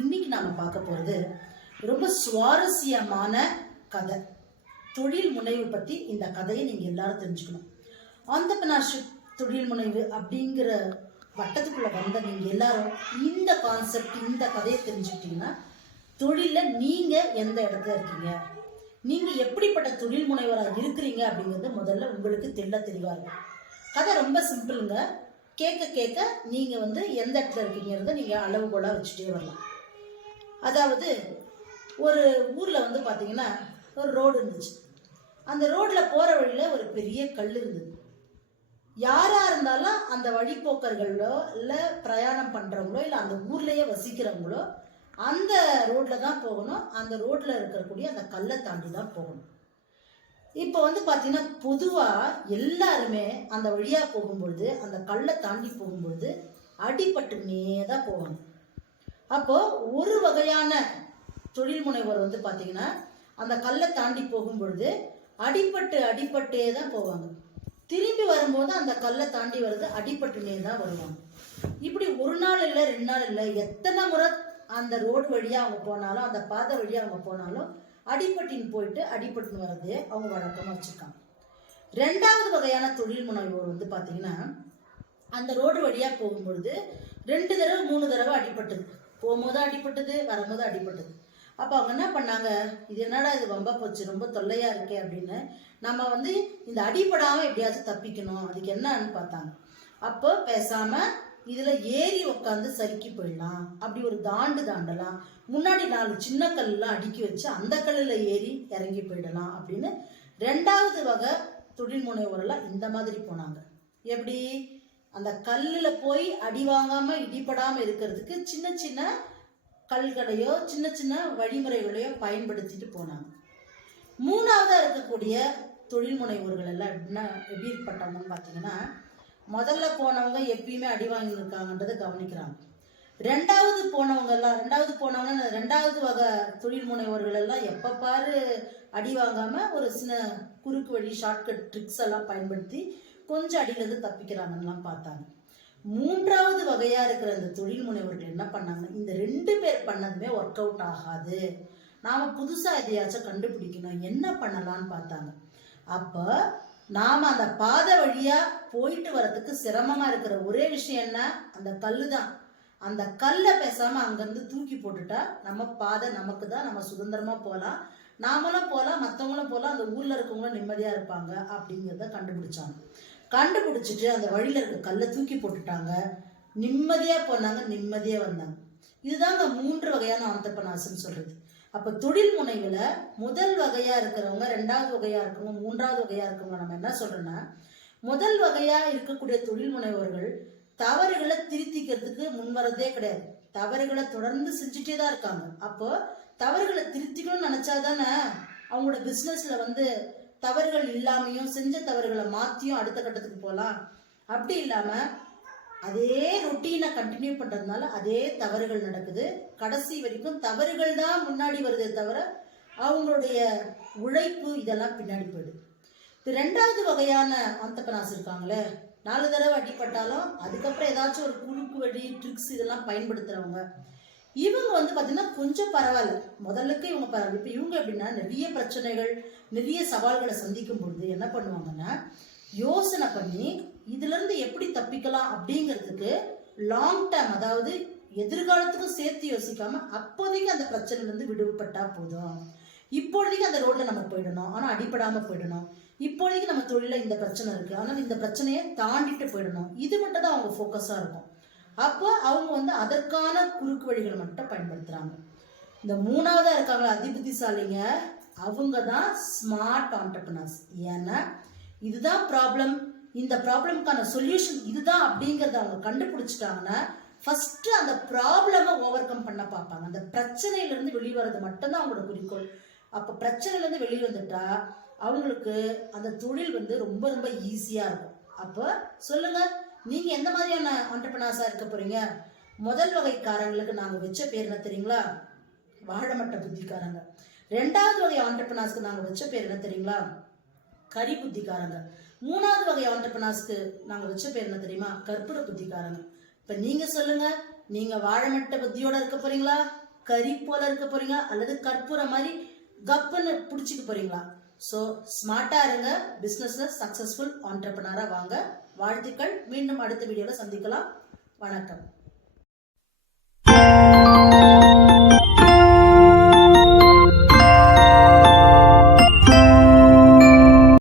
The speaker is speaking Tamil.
இன்னைக்கு நாம பார்க்க போறது ரொம்ப சுவாரஸ்யமான கதை. தொழில் முனைவு பத்தி இந்த கதையை நீங்க எல்லாரும் தெரிஞ்சுக்கணும். ஆண்டர்பிரினர்ஷிப் தொழில் முனைவு அப்படிங்கிற வட்டத்துக்குள்ள வந்த நீங்க எல்லாரும் இந்த கான்செப்ட், இந்த கதையை தெரிஞ்சுக்கிட்டீங்கன்னா தொழில நீங்க எந்த இடத்துல இருக்கீங்க, நீங்க எப்படிப்பட்ட தொழில் முனைவராக இருக்கிறீங்க அப்படிங்கிறது முதல்ல உங்களுக்கு தெளிவா இருக்கும். கதை ரொம்ப சிம்பிளுங்க. கேட்க கேட்க நீங்க எந்த இடத்துல இருக்கீங்கிறத நீங்க அளவுகோலா வச்சுட்டே வரலாம். அதாவது ஒரு ஊர்ல பாத்தீங்கன்னா ஒரு ரோடு இருந்துச்சு. அந்த ரோட்ல போற வழியில ஒரு பெரிய கல் இருந்தது. யாரா இருந்தாலும் அந்த வழிபோக்கர்களோ இல்ல பிரயாணம் பண்றவங்களோ இல்ல அந்த ஊர்லயே வசிக்கிறவங்களோ அந்த ரோட்ல தான் போகணும். அந்த ரோட்ல இருக்கக்கூடிய அந்த கல்லை தாண்டி தான் போகணும். இப்போ பாத்தீங்கன்னா பொதுவா எல்லாருமே அந்த வழியா போகும்பொழுது அந்த கல்லை தாண்டி போகும்பொழுது அடிபட்டுனே தான் போவாங்க. அப்போ ஒரு வகையான தொழில் முனைவர் பாத்தீங்கன்னா அந்த கல்லை தாண்டி போகும்பொழுது அடிபட்டே தான் போவாங்க. திரும்பி வரும்போது அந்த கல்லை தாண்டி வருது அடிபட்டுனே தான் வருவாங்க. இப்படி ஒரு நாள் இல்லை, 2 நாள் இல்லை, எத்தனை முறை அந்த ரோடு வழியா அவங்க போனாலும் அந்த பாதை வழியா அவங்க போனாலும் அடிபட்டின்னு போயிட்டு அடிபட்டுன்னு வர்றது அவங்க வழக்கமா வச்சிருக்காங்க. 2வது வகையான தொழில் முனைவோர் பாத்தீங்கன்னா அந்த ரோடு வழியா போகும்பொழுது 2 தடவை 3 தடவை அடிபட்டது. போகும்போது அடிபட்டது, வரும்போது அடிபட்டது. அப்போ அவங்க என்ன பண்ணாங்க, இது என்னடா இது வம்பா போச்சு, ரொம்ப தொல்லையா இருக்கே அப்படின்னு நம்ம இந்த அடிபடாம எப்படியாச்சும் தப்பிக்கணும், அதுக்கு என்னன்னு பார்த்தாங்க. அப்போ பேசாம இதுல ஏறி உட்காந்து சறுக்கி போயிடலாம், அப்படி ஒரு தாண்டலாம், முன்னாடி 4 சின்ன கல்லாம் அடுக்கி வச்சு அந்த கல்லுல ஏறி இறங்கி போயிடலாம் அப்படின்னு 2வது வகை தொழில் முனைவோரெல்லாம் இந்த மாதிரி போனாங்க. எப்படி அந்த கல்லுல போய் அடி வாங்காம இடிபடாம இருக்கிறதுக்கு சின்ன சின்ன கல்களையோ சின்ன சின்ன வழிமுறைகளையோ பயன்படுத்திட்டு போனாங்க. 3வதா இருக்கக்கூடிய தொழில் முனைவோர்கள் எல்லாம் எப்படிப்பட்டவங்கன்னு பார்த்தீங்கன்னா, முதல்ல போனவங்க எப்பயுமே அடி வாங்கியிருக்காங்கன்றதை கவனிக்கிறாங்க. 2வது போனவங்க 2வது வகை தொழில் முனைவோர்கள் எல்லாம் எப்ப பாரு அடி வாங்காம ஒரு சின்ன குறுக்கு வழி ஷார்ட்கட் ட்ரிக்ஸ் எல்லாம் பயன்படுத்தி கொஞ்சம் அடியிலிருந்து தப்பிக்கிறாங்கலாம் பார்த்தாங்க. 3வது வகையா இருக்கிற இந்த தொழில் முனைவர்கள் என்ன பண்ணாங்க, இந்த 2 பேர் பண்ணதுமே ஒர்க் அவுட் ஆகாது, நாம புதுசா எதையாச்சும் கண்டுபிடிக்கணும், என்ன பண்ணலாம்னு பார்த்தாங்க. அப்ப நாம அந்த பாதை வழியா போயிட்டு வரதுக்கு சிரமமா இருக்கிற ஒரே விஷயம் என்ன, அந்த கல்லு தான். அந்த கல்லை பேசாம அங்கிருந்து தூக்கி போட்டுட்டா நம்ம பாதை நமக்கு தான், நம்ம சுதந்திரமா போகலாம், நாமளும் போகலாம், மற்றவங்களும் போகலாம், அந்த ஊர்ல இருக்கவங்களும் நிம்மதியா இருப்பாங்க அப்படிங்கிறத கண்டுபிடிச்சிட்டு அந்த வழியில இருக்க கல்லை தூக்கி போட்டுட்டாங்க. நிம்மதியா போனாங்க, நிம்மதியா வந்தாங்க. இதுதாங்க 3 வகையான ஆண்டர்பிரினர்ஸ்னு சொல்றது. அப்ப தொழில் முனைவுல முதல் வகையா இருக்கிறவங்க, 2வது வகையா இருக்கவங்க, 3வது வகையா இருக்கவங்க நம்ம என்ன சொல்றோம்னா, முதல் வகையா இருக்கக்கூடிய தொழில் முனைவர்கள் தவறுகளை திருத்திக்கிறதுக்கு முன்வரதே கிடையாது. தவறுகளை தொடர்ந்து செஞ்சுட்டே தான் இருக்காங்க. அப்போ தவறுகளை திருத்திக்கணும்னு நினைச்சாதானே அவங்களோட பிசினஸ்ல தவறுகள் இல்லாமையும் செஞ்ச தவறுகளை மாத்தியும் அடுத்த கட்டத்துக்கு போகலாம். அப்படி இல்லாம அதே ரொட்டீனை கண்டினியூ பண்றதுனால அதே தவறுகள் நடக்குது. கடைசி வரைக்கும் தவறுகள் தான் முன்னாடி வருதே தவிர அவங்களுடைய உழைப்பு இதெல்லாம் பின்னாடி போயிடுது. 2வது வகையான ஆண்டர்பிரினர்ஸ் இருக்காங்களே, 4 தடவை அடிப்பட்டாலும் அதுக்கப்புறம் ஏதாச்சும் ஒரு குறுக்கு வழி ட்ரிக்ஸ் இதெல்லாம் பயன்படுத்துறவங்க, இவங்க பாத்தீங்கன்னா கொஞ்சம் பரவாயில்ல, முதலுக்கு இவங்க பரவாயில்ல. இப்ப இவங்க எப்படின்னா நிறைய பிரச்சனைகள் நிறைய சவால்களை சந்திக்கும் பொழுது என்ன பண்ணுவாங்கன்னா, யோசனை பண்ணி இதுல இருந்து எப்படி தப்பிக்கலாம் அப்படிங்கிறதுக்கு லாங் டேர்ம், அதாவது எதிர்காலத்துக்கும் சேர்த்து யோசிக்காம அப்போதைக்கு அந்த பிரச்சனைல இருந்து விடுபட்டா போதும், இப்போதைக்கு அந்த ரோட்ல நம்ம போயிடணும் ஆனா அடிபடாம போயிடணும், இப்போதைக்கு நம்ம தொழில இந்த பிரச்சனை இருக்கு ஆனால் இந்த பிரச்சனையை தாண்டிட்டு போயிடணும், இது மட்டும் தான் அவங்க ஃபோக்கஸா இருக்கும். அப்போ அவங்க அதற்கான குறுக்கு வழிகளை மட்டும் பயன்படுத்துறாங்க. இந்த 3வதா இருக்காங்களா அதிபுத்திசாலிங்க, அவங்க தான் ஸ்மார்ட் ஆண்டர்பிரினர்ஸ். ஏன்னா இதுதான் ப்ராப்ளம், இந்த ப்ராப்ளம்க்கான சொல்யூஷன் இதுதான் அப்படிங்கிறத அவங்க கண்டுபிடிச்சிட்டாங்கன்னா ஃபர்ஸ்ட் அந்த ப்ராப்ளமை ஓவர் கம் பண்ண பார்ப்பாங்க. அந்த பிரச்சனையில இருந்து வெளிவரது மட்டும்தான் அவங்களோட குறிக்கோள். அப்ப பிரச்சனையில இருந்து வெளியே வந்துட்டா அவங்களுக்கு அந்த தொழில் ரொம்ப ரொம்ப ஈஸியா இருக்கும். அப்போ சொல்லுங்க, நீங்க எந்த மாதிரியான ஆண்டர்பிரினர்ஸா இருக்க போறீங்க? முதல் வகைக்காரங்களுக்கு நாங்க வச்ச பேர் என்ன தெரியுங்களா, வாழமட்ட புத்திக்காரங்க. 2வது வகை ஆண்டர்பிரினர்ஸ்க்கு நாங்க வச்ச பேர் என்ன தெரியுங்களா, கரி புத்திக்காரங்க. 3வது வகை ஆண்டர்பிரினர்ஸ்க்கு நாங்க வச்ச பேர் என்ன தெரியுமா, கற்பூர புத்திக்காரங்க. இப்போ நீங்கள் சொல்லுங்கள், நீங்கள் வாழைமட்டை புத்தியோட இருக்க போகிறீங்களா, கறி போல இருக்க போகிறீங்களா, அல்லது கற்பூர மாதிரி கப்புன்னு பிடிச்சிக்க போகிறீங்களா? ஸோ ஸ்மார்ட்டாக இருங்க, பிஸ்னஸில் சக்ஸஸ்ஃபுல் ஆண்டர்ப்ரனராக வாங்க. வாழ்த்துக்கள். மீண்டும் அடுத்த வீடியோவில் சந்திக்கலாம். வணக்கம்.